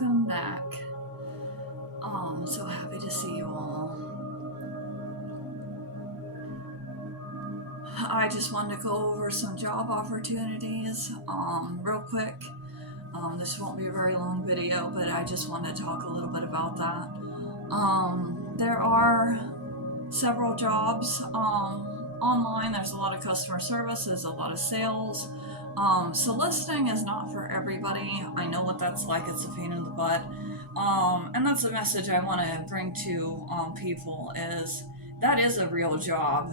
welcome back. I'm so happy to see you all. I just wanted to go over some job opportunities real quick. This won't be a very long video, but I just want to talk a little bit about that. There are several jobs online. There's a lot of customer service, there's a lot of sales. Soliciting is not for everybody. I know what that's like. It's a pain in the butt. And that's the message I want to bring to people is that is a real job.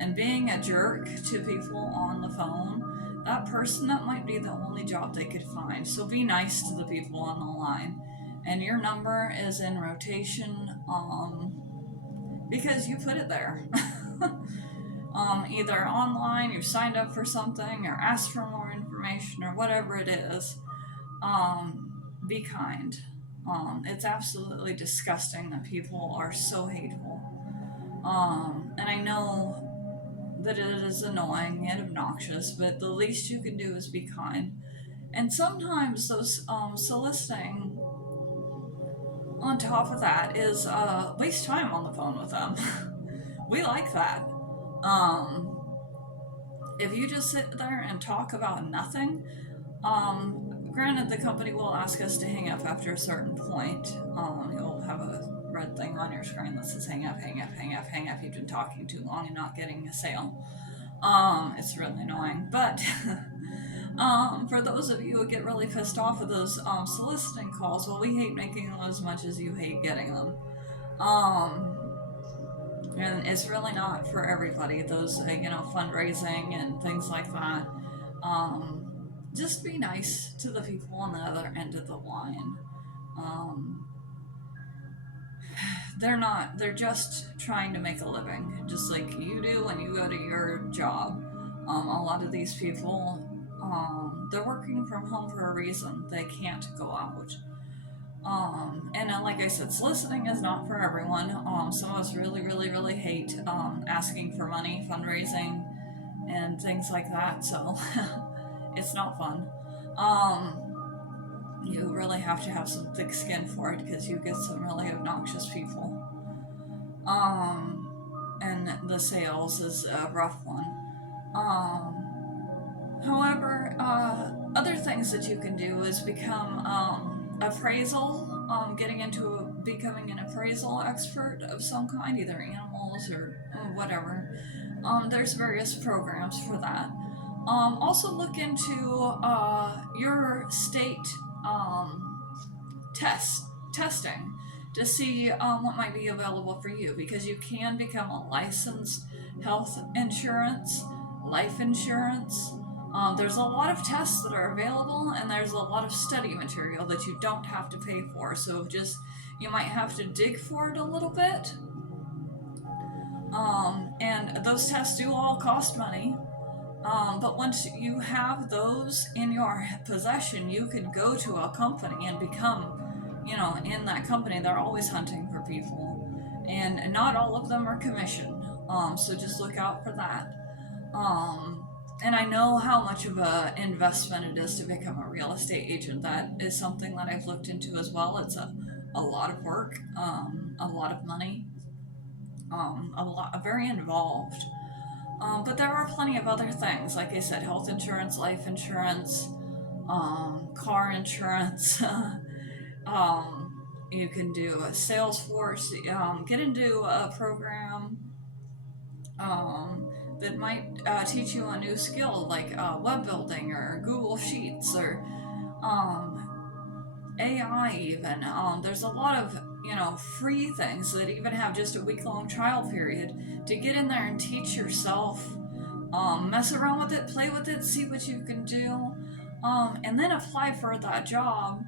And being a jerk to people on the phone, that person, that might be the only job they could find. So be nice to the people on the line. And your number is in rotation because you put it there. Either online, you signed up for something, or asked for more information, or whatever it is. Be kind. It's absolutely disgusting that people are so hateful. And I know that it is annoying and obnoxious, but the least you can do is be kind. And sometimes those soliciting, on top of that, is waste time on the phone with them. We like that. If you just sit there and talk about nothing, granted the company will ask us to hang up after a certain point. You'll have a red thing on your screen that says hang up, hang up, hang up, hang up. You've been talking too long and not getting a sale. It's really annoying, but for those of you who get really pissed off with those soliciting calls, well, we hate making them as much as you hate getting them. And it's really not for everybody, those, fundraising and things like that. Just be nice to the people on the other end of the line. They're just trying to make a living, just like you do when you go to your job. A lot of these people, they're working from home for a reason. They can't go out. And like I said, soliciting is not for everyone. Some of us really, really, really hate asking for money, fundraising, and things like that, so it's not fun. You really have to have some thick skin for it because you get some really obnoxious people. And the sales is a rough one. However, other things that you can do is become appraisal, getting into becoming an appraisal expert of some kind, either animals or whatever. There's various programs for that. Also look into your state testing to see what might be available for you, because you can become a licensed health insurance, life insurance. There's a lot of tests that are available, and there's a lot of study material that you don't have to pay for, so you might have to dig for it a little bit. And those tests do all cost money. But once you have those in your possession, you could go to a company and become, in that company, they're always hunting for people. And not all of them are commission. So just look out for that. And I know how much of an investment it is to become a real estate agent. That is something that I've looked into as well. It's a lot of work, a lot of money, very involved. But there are plenty of other things, like I said, health insurance, life insurance, car insurance. You can do a Salesforce, get into a program that might teach you a new skill, like web building or Google Sheets or AI even. There's a lot of free things that even have just a week-long trial period to get in there and teach yourself, mess around with it, play with it, see what you can do, and then apply for that job.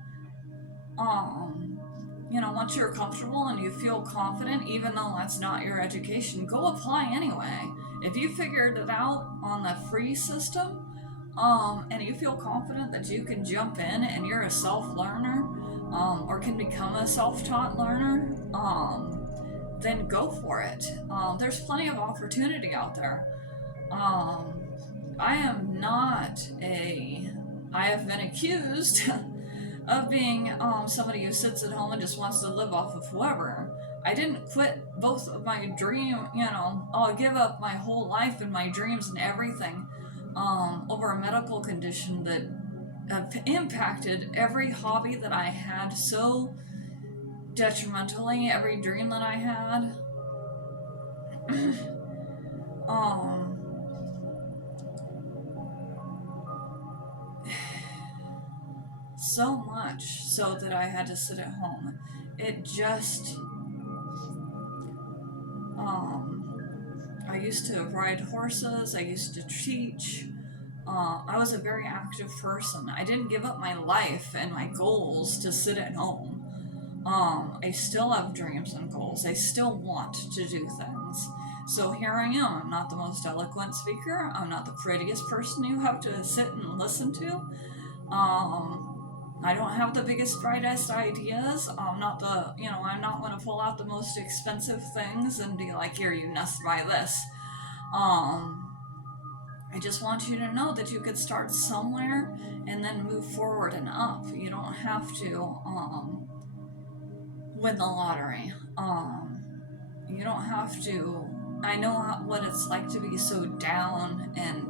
Once you're comfortable and you feel confident, even though that's not your education, go apply anyway. If you figured it out on the free system, and you feel confident that you can jump in and you're a self-learner, or can become a self-taught learner, then go for it. There's plenty of opportunity out there. I have been accused of being somebody who sits at home and just wants to live off of whoever. I didn't quit both of my I'll give up my whole life and my dreams and everything over a medical condition that impacted every hobby that I had so detrimentally, every dream that I had. um, so much so that I had to sit at home. It just, I used to ride horses, I used to teach. I was a very active person. I didn't give up my life and my goals to sit at home. I still have dreams and goals. I still want to do things. So here I am. I'm not the most eloquent speaker. I'm not the prettiest person you have to sit and listen to. I don't have the biggest, brightest ideas. I'm not I'm not going to pull out the most expensive things and be like, here, you must buy this. I just want you to know that you could start somewhere and then move forward and up. You don't have to win the lottery. You don't have to. I know what it's like to be so down and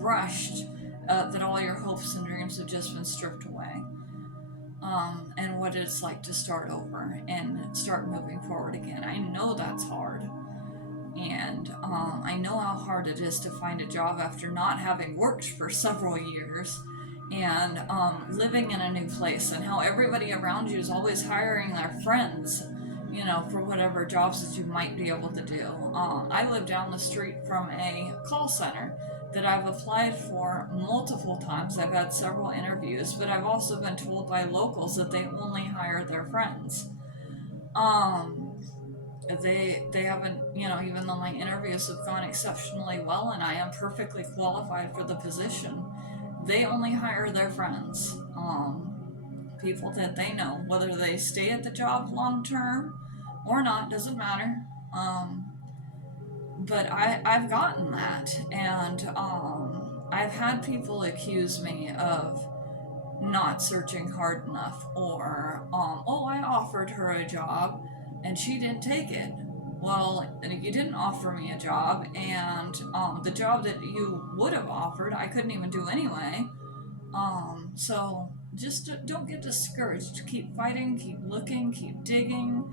crushed that all your hopes and dreams have just been stripped away. And what it's like to start over and start moving forward again. I know that's hard. And I know how hard it is to find a job after not having worked for several years and living in a new place, and how everybody around you is always hiring their friends, for whatever jobs that you might be able to do. I live down the street from a call center that I've applied for multiple times. I've had several interviews, but I've also been told by locals that they only hire their friends. They haven't, even though my interviews have gone exceptionally well and I am perfectly qualified for the position, they only hire their friends, people that they know, whether they stay at the job long term or not, doesn't matter. But I've gotten that, and I've had people accuse me of not searching hard enough, or oh, I offered her a job and she didn't take it. Well, you didn't offer me a job, and the job that you would have offered, I couldn't even do anyway. So just don't get discouraged. Keep fighting, keep looking, keep digging.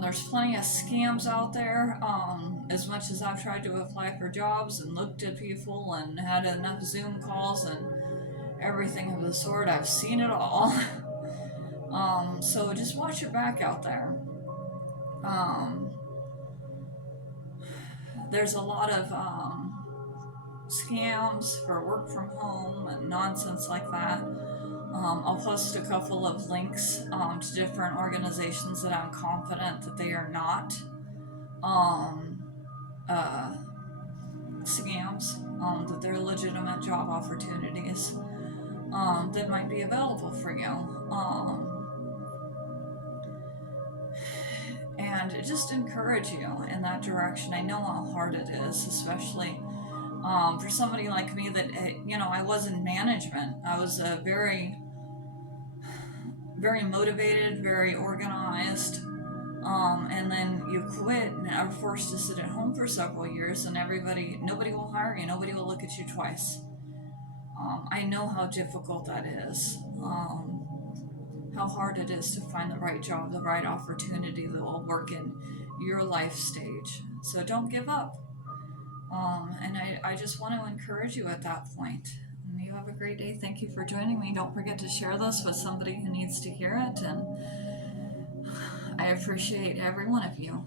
There's plenty of scams out there. As much as I've tried to apply for jobs and looked at people and had enough Zoom calls and everything of the sort, I've seen it all. So just watch your back out there. There's a lot of scams for work from home and nonsense like that. I'll post a couple of links to different organizations that I'm confident that they are not scams, that they're legitimate job opportunities that might be available for you. And just encourage you in that direction. I know how hard it is, especially for somebody like me that, I was in management. I was very, very motivated, very organized, and then you quit and are forced to sit at home for several years, and nobody will hire you, nobody will look at you twice. I know how difficult that is. How hard it is to find the right job, the right opportunity that will work in your life stage. So don't give up. And I just want to encourage you at that point. And you have a great day. Thank you for joining me. Don't forget to share this with somebody who needs to hear it. And I appreciate every one of you.